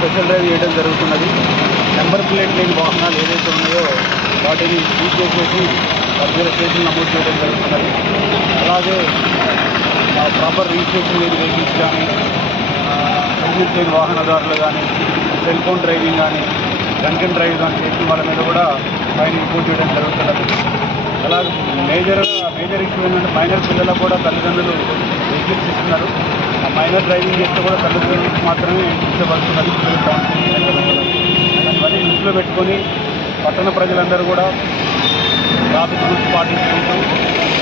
Special drive చేయడం జరుగుతున్నది. Number plate లేని వాహనాలు ఏదైతే ఉన్నాయో వాటిని సీజ్ చేసేసి వారి మీద కేసులు నమోదు చేయడం జరుగుతున్నది. అలాగే ప్రాపర్ రిజిస్ట్రేషన్ లేని వెహికల్స్ కానీ, లైసెన్స్ లేని వాహనదారులు కానీ, సెల్ ఫోన్ డ్రైవింగ్ కానీ, డ్రంక్ అండ్ డ్రైవ్ కానీ చేసిన వాళ్ళ మీద కూడా ఫైన్ ఇంపోజ్ చేయడం జరుగుతున్నది. అలాగే మేజర్ ఇష్యూ ఏంటంటే మైనర్ పిల్లలకు కూడా తల్లిదండ్రులు వెహికల్స్ ఇస్తున్నారు. ఆ మైనర్ డ్రైవింగ్ చేస్తే కూడా తల్లిదండ్రులకు మాత్రమే ఇష్టపడుతున్నది. ఇవన్నీ దృష్టిలో పెట్టుకొని పట్టణ ప్రజలందరూ కూడా ట్రాఫిక్ రూల్స్ పాటించాలని తెలియజేస్తున్నారు.